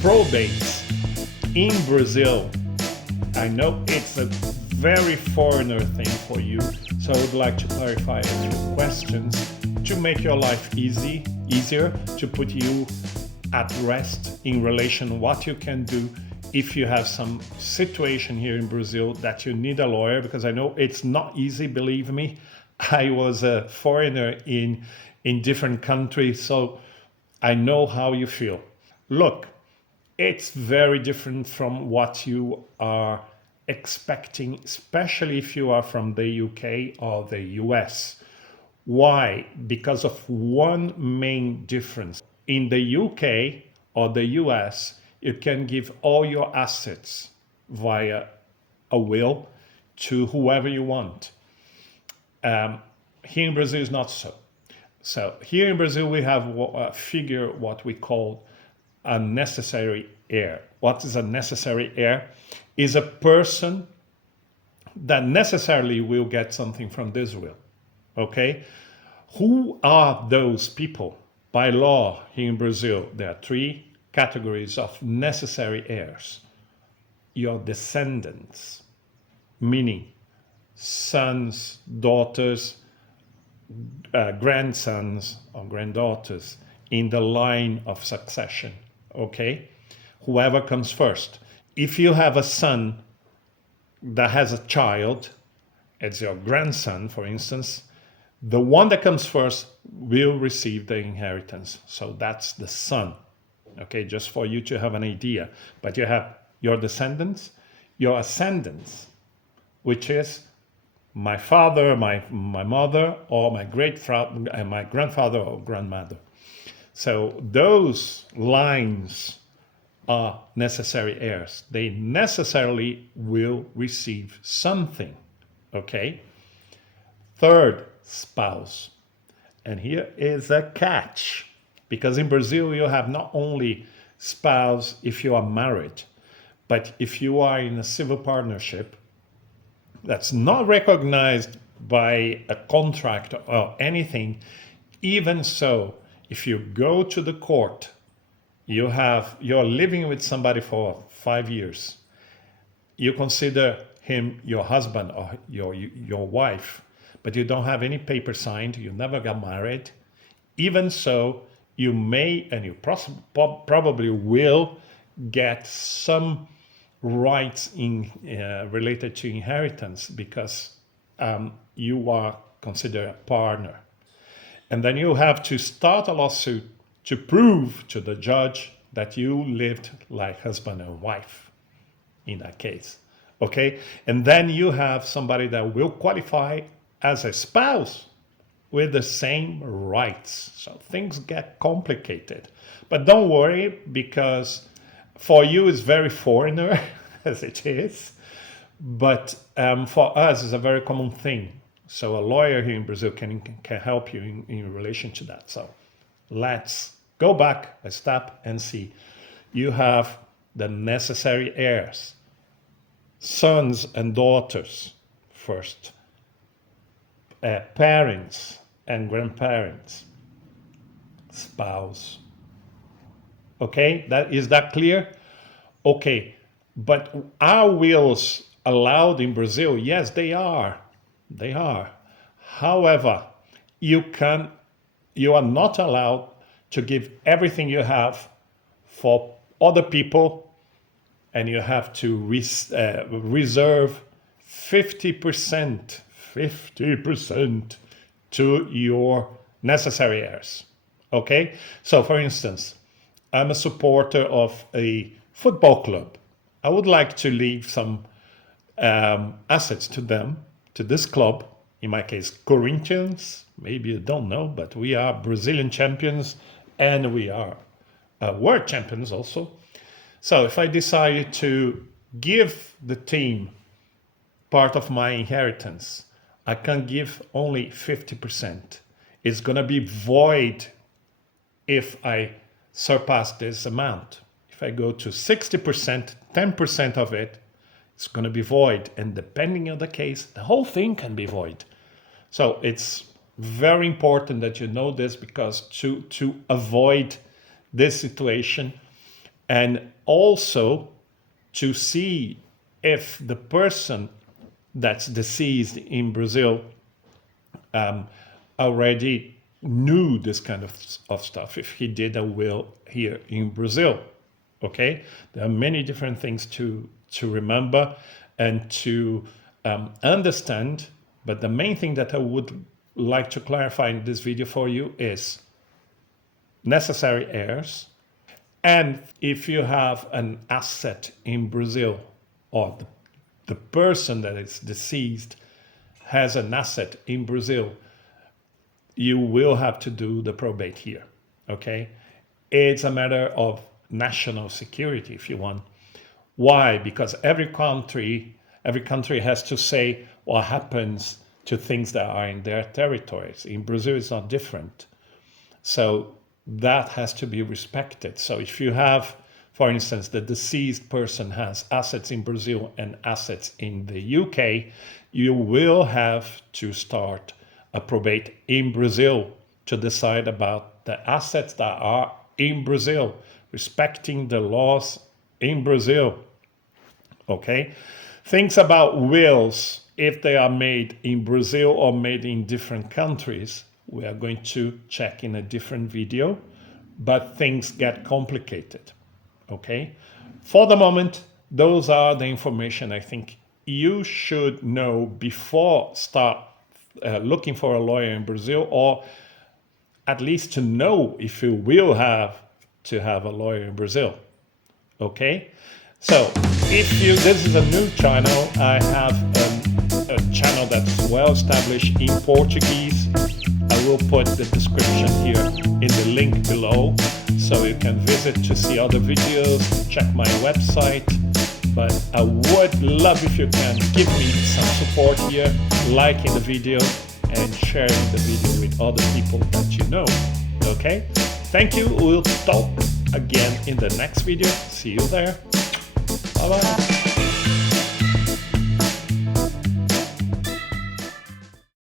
Probates in Brazil. I know it's a very foreigner thing for you, so I would like to clarify a few questions to make your life easier, to put you at rest in relation to what you can do if you have some situation here in Brazil that you need a lawyer, because I know it's not easy, believe me. I was a foreigner in different countries, so I know how you feel. Look, it's very different from what you are expecting, especially if you are from the UK or the US. Why? Because of one main difference. In the UK or the US, you can give all your assets via a will to whoever you want. Here in Brazil is not so. So here in Brazil, we have a figure, what we call a necessary heir. What is a necessary heir? Is a person that necessarily will get something from this will. Okay? Who are those people? By law here in Brazil, there are three categories of necessary heirs. Your descendants, meaning sons, daughters, grandsons or granddaughters in the line of succession. Okay? Whoever comes first. If you have a son that has a child, it's your grandson, for instance, the one that comes first will receive the inheritance. So that's the son. Okay, just for you to have an idea. But you have your descendants, your ascendants, which is my father, my mother, or my my grandfather or grandmother. So those lines are necessary heirs. They necessarily will receive something. Okay? Third, spouse. And here is a catch. Because in Brazil, you have not only spouse if you are married, but if you are in a civil partnership that's not recognized by a contract or anything, even so, if you go to the court, you're living with somebody for 5 years, you consider him your husband or your wife, but you don't have any paper signed, you never got married. Even so, you may, and you probably will, get some rights related to inheritance because you are considered a partner. And then you have to start a lawsuit to prove to the judge that you lived like husband and wife in that case. Okay? And then you have somebody that will qualify as a spouse with the same rights. So things get complicated. But don't worry, because for you it's very foreigner, as it is. But for us, it's a very common thing. So a lawyer here in Brazil can help you in relation to that. So let's go back a step and see. You have the necessary heirs. Sons and daughters first. Parents and grandparents, spouse. Okay, is that clear? Okay, but are wills allowed in Brazil? Yes, they are. They are. However, you are not allowed to give everything you have for other people, and you have to reserve 50% to your necessary heirs. Okay? So, for instance, I'm a supporter of a football club. I would like to leave some assets to them, to this club. In my case, Corinthians. Maybe you don't know, but we are Brazilian champions and we are world champions also. So if I decided to give the team part of my inheritance, I can give only 50%. It's going to be void if I surpass this amount. If I go to 60%, 10% of it, it's going to be void. And depending on the case, the whole thing can be void. So it's very important that you know this, because to avoid this situation, and also to see if the person that's deceased in Brazil already knew this kind of stuff, if he did a will here in Brazil. Okay, there are many different things to remember and to understand, but the main thing that I would like to clarify in this video for you is necessary heirs, and if you have an asset in Brazil, or the person that is deceased has an asset in Brazil, you will have to do the probate here. Okay, it's a matter of national security, if you want. Why? Because every country has to say what happens to things that are in their territories. In Brazil, it's not different. So that has to be respected. So if you have, for instance, the deceased person has assets in Brazil and assets in the UK, you will have to start a probate in Brazil to decide about the assets that are in Brazil, respecting the laws in Brazil. Okay? Things about wills, if they are made in Brazil or made in different countries, we are going to check in a different video, but things get complicated. Okay? For the moment, those are the information I think you should know before start looking for a lawyer in Brazil, or at least to know if you will have to have a lawyer in Brazil. Okay? So if this is a new channel, I have a channel that's well established in Portuguese. I will put the description here in the link below, so you can visit to see other videos, check my website. But I would love if you can give me some support here, liking the video and sharing the video with other people that you know. Okay? Thank you. We'll talk again in the next video. See you there. Bye-bye.